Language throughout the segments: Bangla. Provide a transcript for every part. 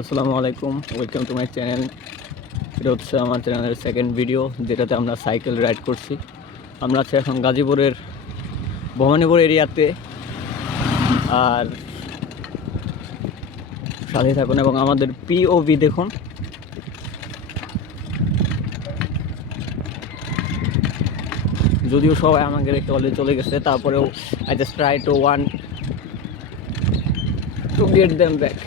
আসসালামু আলাইকুম, ওয়েলকাম টু মাই চ্যানেল। এটা হচ্ছে আমার চ্যানেলের সেকেন্ড ভিডিও, যেটাতে আমরা সাইকেল রাইড করছি। আমরা আছি এখন গাজীপুরের ভবানীপুর এরিয়াতে। আর সাথে থাকুন এবং আমাদের পিওভি দেখুন। যদিও সবাই আমাকে রেখে অলরেডি চলে গেছে, তারপরেও I just try to get them back.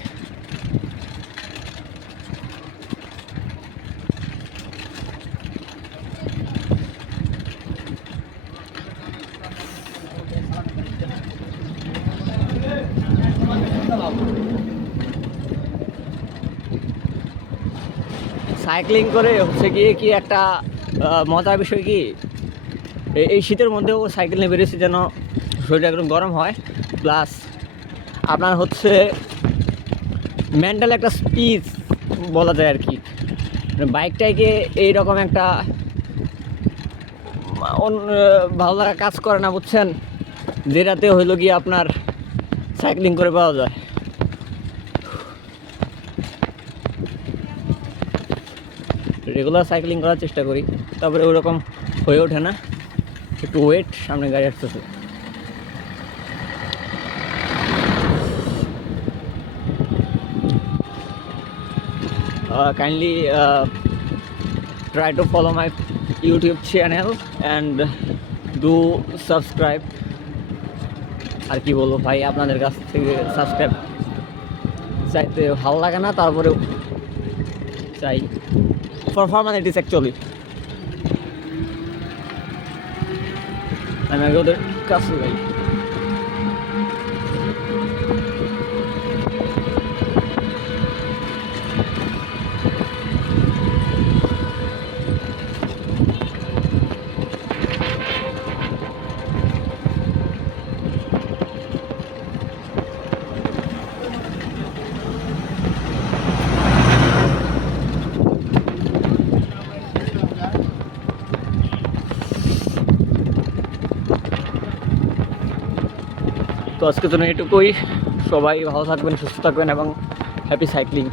Cycling করে হচ্ছে গিয়ে কি একটা মজার বিষয় কি, এই শীতের মধ্যেও সাইকেল নিয়ে বেরিয়েছি যেন শরীরটা একদম গরম হয়, প্লাস আপনার হচ্ছে মেন্টাল একটা স্পিচ বলা যায় আর কি। বাইকটাকে এইরকম একটা ভালো লাগা কাজ করে না, বুঝছেন, যেটাতে হইলো গিয়ে আপনার সাইক্লিং করে পাওয়া যায়। রেগুলার সাইক্লিং করার চেষ্টা করি, তারপরে ওরকম হয়ে ওঠে না। একটু ওয়েট, সামনে গাড়ি আসতেছে। Kindly try to follow my YouTube channel and do subscribe। আর কি বলবো ভাই, আপনাদের কাছ থেকে সাবস্ক্রাইব চাইতে ভালো লাগে না, তারপরেও চাই ফর ফর্মালিটিস অ্যাকচুয়ালি। আমি আগে ওদের কাছে যাই। তো আজকের জন্য এটুকুই। সবাই ভালো থাকবেন, সুস্থ থাকবেন এবং হ্যাপি সাইক্লিং।